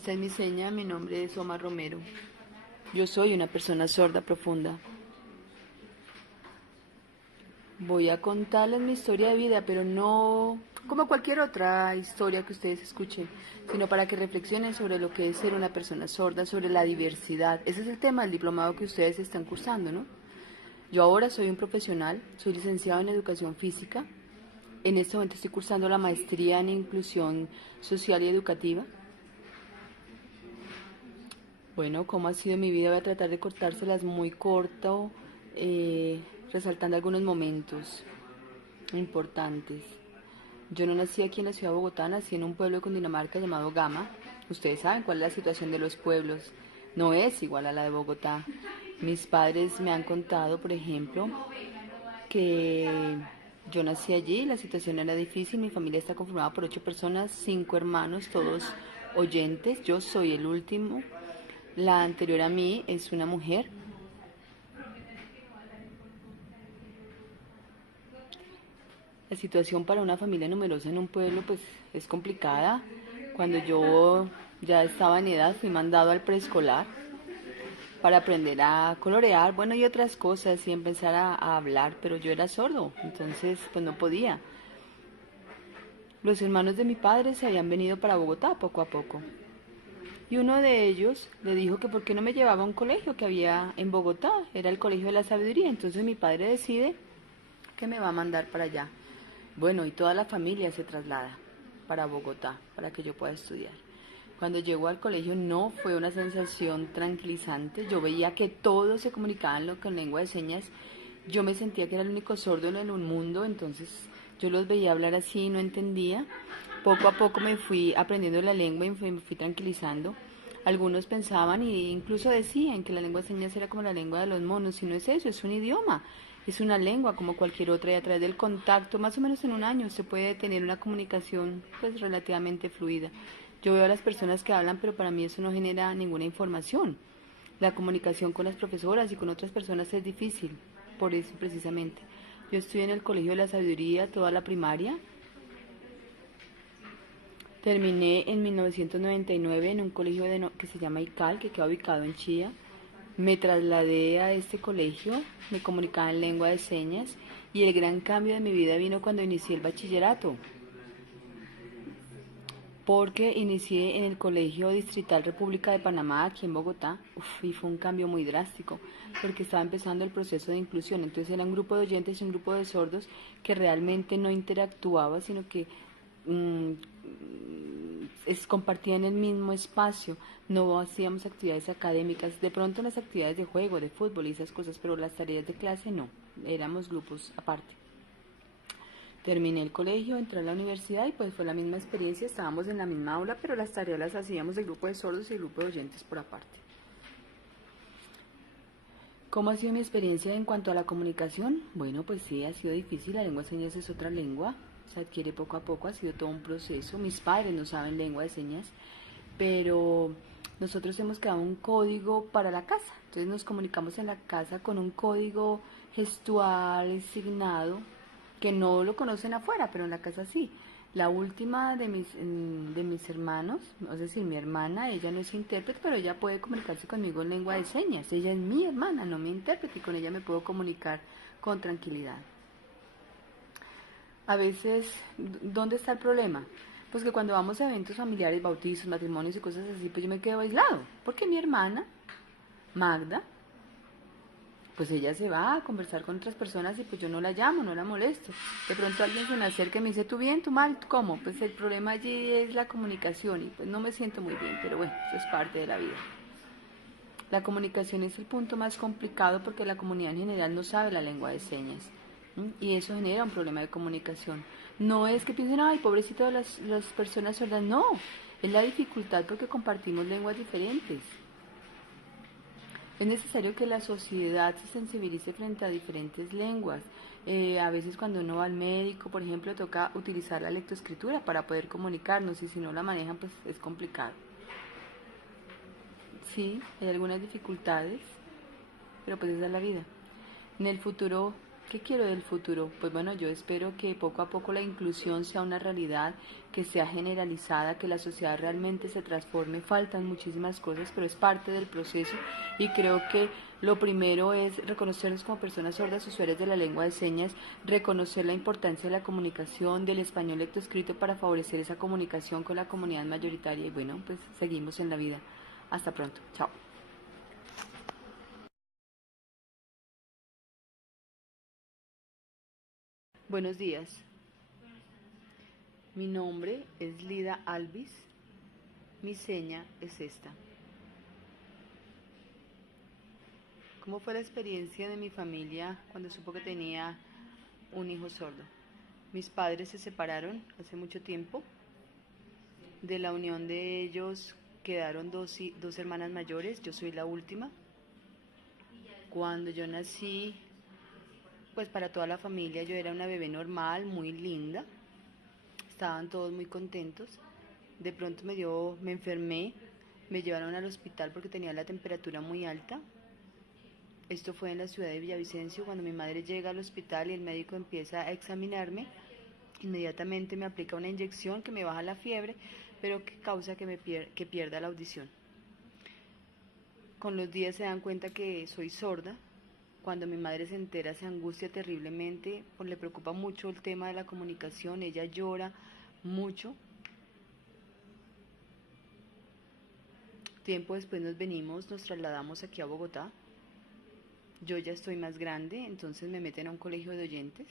Esta es mi seña, mi nombre es Omar Romero. Yo soy una persona sorda profunda. Voy a contarles mi historia de vida, pero no como cualquier otra historia que ustedes escuchen, sino para que reflexionen sobre lo que es ser una persona sorda, sobre la diversidad. Ese es el tema del diplomado que ustedes están cursando, ¿no? Yo ahora soy un profesional, soy licenciado en educación física. En este momento estoy cursando la maestría en inclusión social y educativa. Bueno, ¿cómo ha sido mi vida? Voy a tratar de cortárselas muy corto, resaltando algunos momentos importantes. Yo no nací aquí en la ciudad de Bogotá, nací en un pueblo de Cundinamarca llamado Gama. Ustedes saben cuál es la situación de los pueblos. No es igual a la de Bogotá. Mis padres me han contado, por ejemplo, que yo nací allí, la situación era difícil, mi familia está conformada por 8 personas, 5 hermanos, todos oyentes, yo soy el último. La anterior a mí es una mujer. La situación para una familia numerosa en un pueblo pues es complicada. Cuando yo ya estaba en edad fui mandado al preescolar para aprender a colorear, bueno, y otras cosas y empezar a hablar, pero yo era sordo, entonces pues no podía. Los hermanos de mi padre se habían venido para Bogotá poco a poco. Y uno de ellos le dijo que por qué no me llevaba a un colegio que había en Bogotá, era el Colegio de la Sabiduría. Entonces mi padre decide que me va a mandar para allá. Bueno, y toda la familia se traslada para Bogotá, para que yo pueda estudiar. Cuando llego al colegio no fue una sensación tranquilizante. Yo veía que todos se comunicaban con lengua de señas. Yo me sentía que era el único sordo en el mundo, entonces yo los veía hablar así y no entendía. Poco a poco me fui aprendiendo la lengua y me fui tranquilizando. Algunos pensaban e incluso decían que la lengua de señas era como la lengua de los monos, y no es eso, es un idioma, es una lengua como cualquier otra y a través del contacto, más o menos en un año, se puede tener una comunicación pues relativamente fluida. Yo veo a las personas que hablan, pero para mí eso no genera ninguna información. La comunicación con las profesoras y con otras personas es difícil, por eso precisamente. Yo estudié en el Colegio de la Sabiduría toda la primaria. Terminé en 1999 en un colegio que se llama ICAL, que queda ubicado en Chía. Me trasladé a este colegio, me comunicaba en lengua de señas y el gran cambio de mi vida vino cuando inicié el bachillerato, porque inicié en el Colegio Distrital República de Panamá, aquí en Bogotá, y fue un cambio muy drástico, porque estaba empezando el proceso de inclusión. Entonces era un grupo de oyentes y un grupo de sordos que realmente no interactuaba, sino que mm, compartían el mismo espacio, no hacíamos actividades académicas, de pronto las actividades de juego, de fútbol y esas cosas, pero las tareas de clase no, éramos grupos aparte. Terminé el colegio, entré a la universidad y pues fue la misma experiencia, estábamos en la misma aula, pero las tareas las hacíamos el grupo de sordos y el grupo de oyentes por aparte. ¿Cómo ha sido mi experiencia en cuanto a la comunicación? Bueno, pues sí, ha sido difícil, la lengua de señas es otra lengua, se adquiere poco a poco, ha sido todo un proceso. Mis padres no saben lengua de señas, pero nosotros hemos creado un código para la casa, entonces nos comunicamos en la casa con un código gestual signado que no lo conocen afuera, pero en la casa sí. La última de mis hermanos, es decir, mi hermana, ella no es intérprete, pero ella puede comunicarse conmigo en lengua de señas. Ella es mi hermana, no mi intérprete, y con ella me puedo comunicar con tranquilidad. A veces, ¿dónde está el problema? Pues que cuando vamos a eventos familiares, bautizos, matrimonios y cosas así, pues yo me quedo aislado, porque mi hermana, Magda, pues ella se va a conversar con otras personas y pues yo no la llamo, no la molesto. De pronto alguien se me acerca y me dice, ¿tú bien, tú mal, tú cómo? Pues el problema allí es la comunicación y pues no me siento muy bien, pero bueno, eso es parte de la vida. La comunicación es el punto más complicado porque la comunidad en general no sabe la lengua de señas, ¿sí? Y eso genera un problema de comunicación. No es que piensen, ay, pobrecito de las personas sordas, no, es la dificultad porque compartimos lenguas diferentes. Es necesario que la sociedad se sensibilice frente a diferentes lenguas. A veces cuando uno va al médico, por ejemplo, toca utilizar la lectoescritura para poder comunicarnos y si no la manejan, pues es complicado. Sí, hay algunas dificultades, pero pues esa es la vida. En el futuro ¿Qué quiero del futuro? Pues bueno, yo espero que poco a poco la inclusión sea una realidad, que sea generalizada, que la sociedad realmente se transforme. Faltan muchísimas cosas, pero es parte del proceso y creo que lo primero es reconocernos como personas sordas usuarias de la lengua de señas, reconocer la importancia de la comunicación, del español lectoescrito para favorecer esa comunicación con la comunidad mayoritaria y bueno, pues seguimos en la vida. Hasta pronto. Chao. Buenos días. Mi nombre es Lida Alvis. Mi seña es esta. ¿Cómo fue la experiencia de mi familia cuando supo que tenía un hijo sordo? Mis padres se separaron hace mucho tiempo. De la unión de ellos quedaron dos hermanas mayores, yo soy la última. Cuando yo nací, pues para toda la familia yo era una bebé normal, muy linda. Estaban todos muy contentos. De pronto me enfermé, me llevaron al hospital porque tenía la temperatura muy alta. Esto fue en la ciudad de Villavicencio. Cuando mi madre llega al hospital y el médico empieza a examinarme, inmediatamente me aplica una inyección que me baja la fiebre, pero que causa que pierda la audición. Con los días se dan cuenta que soy sorda. Cuando mi madre se entera se angustia terriblemente, pues le preocupa mucho el tema de la comunicación, ella llora mucho. Tiempo después nos trasladamos aquí a Bogotá. Yo ya estoy más grande, entonces me meten a un colegio de oyentes.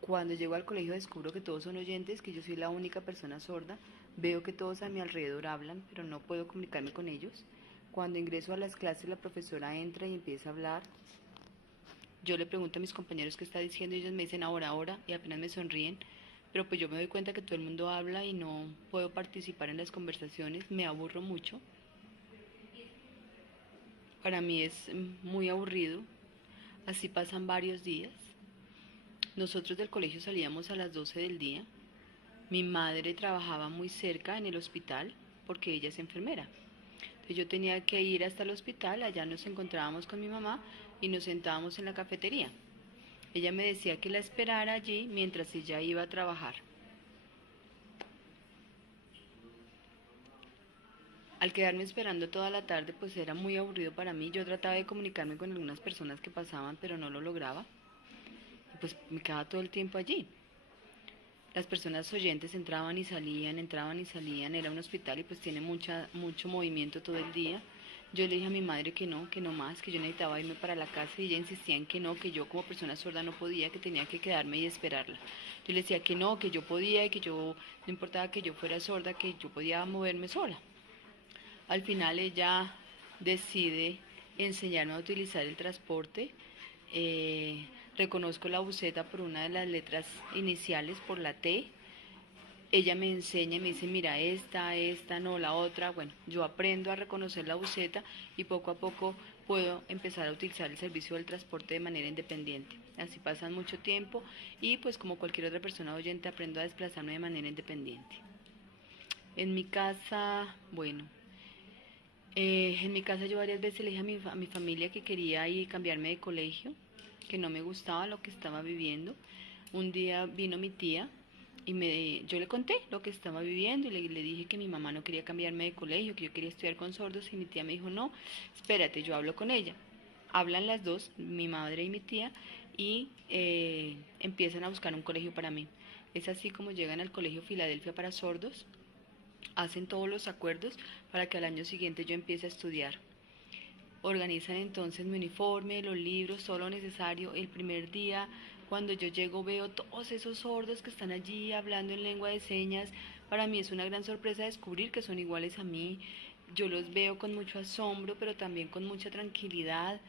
Cuando llego al colegio descubro que todos son oyentes, que yo soy la única persona sorda. Veo que todos a mi alrededor hablan, pero no puedo comunicarme con ellos. Cuando ingreso a las clases, la profesora entra y empieza a hablar. Yo le pregunto a mis compañeros qué está diciendo y ellos me dicen ahora, ahora, y apenas me sonríen. Pero pues yo me doy cuenta que todo el mundo habla y no puedo participar en las conversaciones, me aburro mucho. Para mí es muy aburrido. Así pasan varios días. Nosotros del colegio salíamos a las 12 del día. Mi madre trabajaba muy cerca en el hospital porque ella es enfermera. Entonces yo tenía que ir hasta el hospital, allá nos encontrábamos con mi mamá y nos sentábamos en la cafetería. Ella me decía que la esperara allí mientras ella iba a trabajar. Al quedarme esperando toda la tarde, pues era muy aburrido para mí. Yo trataba de comunicarme con algunas personas que pasaban, pero no lo lograba. Y pues me quedaba todo el tiempo allí. Las personas oyentes entraban y salían, era un hospital y pues tiene mucho movimiento todo el día. Yo le dije a mi madre que no más, que yo necesitaba irme para la casa y ella insistía en que no, que yo como persona sorda no podía, que tenía que quedarme y esperarla. Yo le decía que no, que yo podía y que yo, no importaba que yo fuera sorda, que yo podía moverme sola. Al final ella decide enseñarme a utilizar el transporte. Reconozco la buceta por una de las letras iniciales, por la T. Ella me enseña y me dice, mira, esta, no, la otra. Bueno, yo aprendo a reconocer la buceta y poco a poco puedo empezar a utilizar el servicio del transporte de manera independiente. Así pasan mucho tiempo y pues como cualquier otra persona oyente aprendo a desplazarme de manera independiente. En mi casa, bueno, en mi casa yo varias veces le dije a mi familia que quería ir cambiarme de colegio, que no me gustaba lo que estaba viviendo. Un día vino mi tía y yo le conté lo que estaba viviendo y le dije que mi mamá no quería cambiarme de colegio, que yo quería estudiar con sordos y mi tía me dijo, no, espérate, yo hablo con ella. Hablan las dos, mi madre y mi tía, y empiezan a buscar un colegio para mí. Es así como llegan al Colegio Filadelfia para Sordos, hacen todos los acuerdos para que al año siguiente yo empiece a estudiar. Organizan entonces mi uniforme, los libros, todo lo necesario. El primer día, cuando yo llego, veo todos esos sordos que están allí hablando en lengua de señas. Para mí es una gran sorpresa descubrir que son iguales a mí. Yo los veo con mucho asombro, pero también con mucha tranquilidad.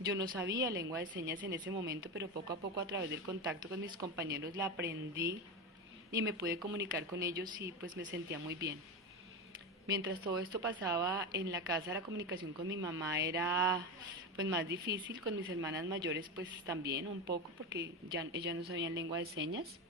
Yo no sabía lengua de señas en ese momento, pero poco a poco a través del contacto con mis compañeros la aprendí y me pude comunicar con ellos y pues me sentía muy bien. Mientras todo esto pasaba en la casa, la comunicación con mi mamá era pues más difícil, con mis hermanas mayores pues también un poco porque ya ellas no sabían lengua de señas.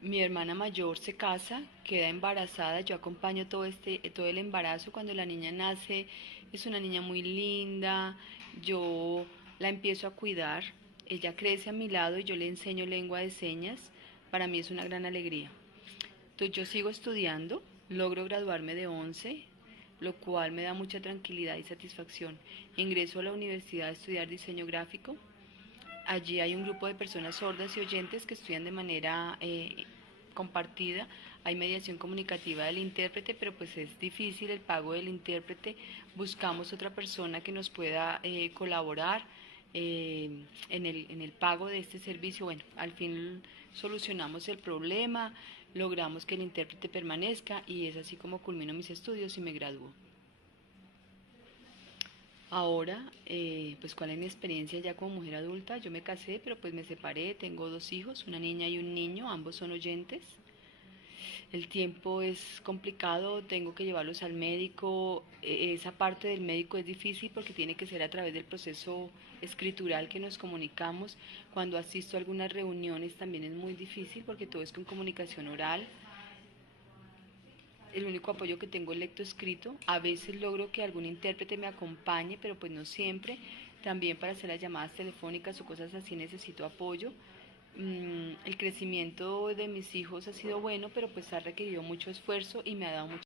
Mi hermana mayor se casa, queda embarazada, yo acompaño todo el embarazo. Cuando la niña nace es una niña muy linda, yo la empiezo a cuidar, ella crece a mi lado y yo le enseño lengua de señas, para mí es una gran alegría. Entonces yo sigo estudiando, logro graduarme de 11, lo cual me da mucha tranquilidad y satisfacción. Ingreso a la universidad a estudiar diseño gráfico. Allí hay un grupo de personas sordas y oyentes que estudian de manera compartida. Hay mediación comunicativa del intérprete, pero pues es difícil el pago del intérprete. Buscamos otra persona que nos pueda colaborar en el pago de este servicio. Bueno, al fin solucionamos el problema, logramos que el intérprete permanezca y es así como culmino mis estudios y me gradúo. Ahora, pues cuál es mi experiencia ya como mujer adulta. Yo me casé, pero pues me separé, tengo 2 hijos, una niña y un niño, ambos son oyentes. El tiempo es complicado, tengo que llevarlos al médico. Esa parte del médico es difícil porque tiene que ser a través del proceso escritural que nos comunicamos. Cuando asisto a algunas reuniones también es muy difícil porque todo es con comunicación oral. El único apoyo que tengo es lectoescrito. A veces logro que algún intérprete me acompañe, pero pues no siempre. También para hacer las llamadas telefónicas o cosas así necesito apoyo. El crecimiento de mis hijos ha sido bueno, pero pues ha requerido mucho esfuerzo y me ha dado mucha